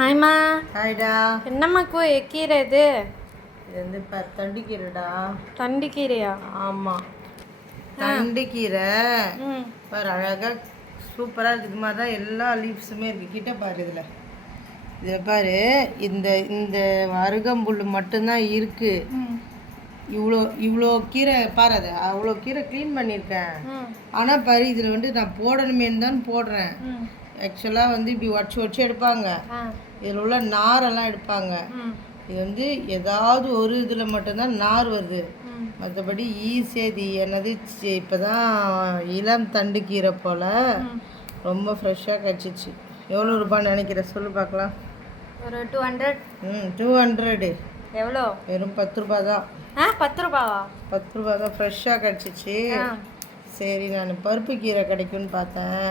ஹாய்மா. ஹாய்டா. என்னம்மாக்கோ கீரை இது? இது வந்து இப்போ தண்டுக்கீரைடா. தண்டுக்கீரையா? ஆமாம், தண்டுக்கீரை. பாரு அழகாக சூப்பராக இருக்குது. இது மாதிரி தான் எல்லா லீவ்ஸுமே இருக்குது. கிட்ட பாரு, இதில் பாரு, இந்த இந்த அருகம்புல் மட்டும்தான் இருக்குது. இவ்வளோ கீரை பாரு, அதை அவ்வளோ கீரை க்ளீன் பண்ணியிருக்கேன். ஆனால் பாரு, இதில் வந்து நான் போடணுமேன்னு தான் போடுறேன். ஆக்சுவலாக வந்து இப்படி உடச்சி எடுப்பாங்க. இதில் உள்ள நாரெல்லாம் எடுப்பாங்க. இது வந்து ஏதாவது ஒரு இதில் மட்டும்தான் நார் வருது. மற்றபடி ஈஸியாக இது என்னது இப்போ தான் இளம் தண்டு கீரை போல் ரொம்ப ஃப்ரெஷ்ஷாக கிடச்சிச்சு. எவ்வளோ ரூபான்னு நினைக்கிற சொல்லு பார்க்கலாம். ஒரு 200. 200. எவ்வளோ? வெறும் 10 ரூபா தான். 10 ரூபாவா? 10 ரூபா தான் ஃப்ரெஷ்ஷாக கிடச்சிச்சு. சரி, நான் பருப்பு கீரை கிடைக்கும்னு பார்த்தேன்.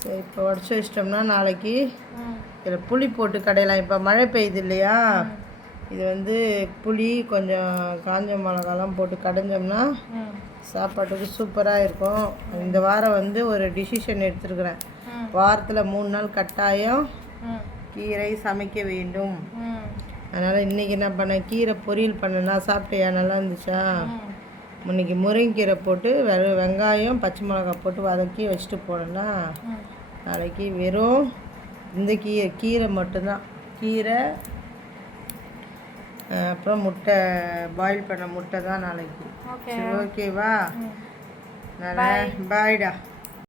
சரி, இப்போ உடச்சி வச்சிட்டோம்னா நாளைக்கு இதில் புளி போட்டு கடையலாம். இப்போ மழை பெய்யுது இல்லையா, இது வந்து புளி கொஞ்சம் காஞ்ச மிளகாலாம் போட்டு கடைஞ்சோம்னா சாப்பாட்டுக்கு சூப்பராக இருக்கும். இந்த வாரம் வந்து ஒரு டிசிஷன் எடுத்துருக்குறேன். வாரத்தில் 3 நாள் கட்டாயம் கீரை சமைக்க வேண்டும். அதனால் இன்றைக்கி என்ன பண்ணேன், கீரை பொரியல் பண்ணேன்னா சாப்பிட்டியா? நல்லா இருந்துச்சா? இன்றைக்கி முருங்கைக்கீரை போட்டு வெங்காயம் பச்சை மிளகாய் போட்டு வதக்கி வச்சுட்டு போனேன்னா நாளைக்கு வெறும் இந்த கீரை மட்டும்தான். கீரை அப்புறம் முட்டை, பாயில் பண்ண முட்டை தான் நாளைக்கு. ஓகேவா? நல்லா பாய்டா.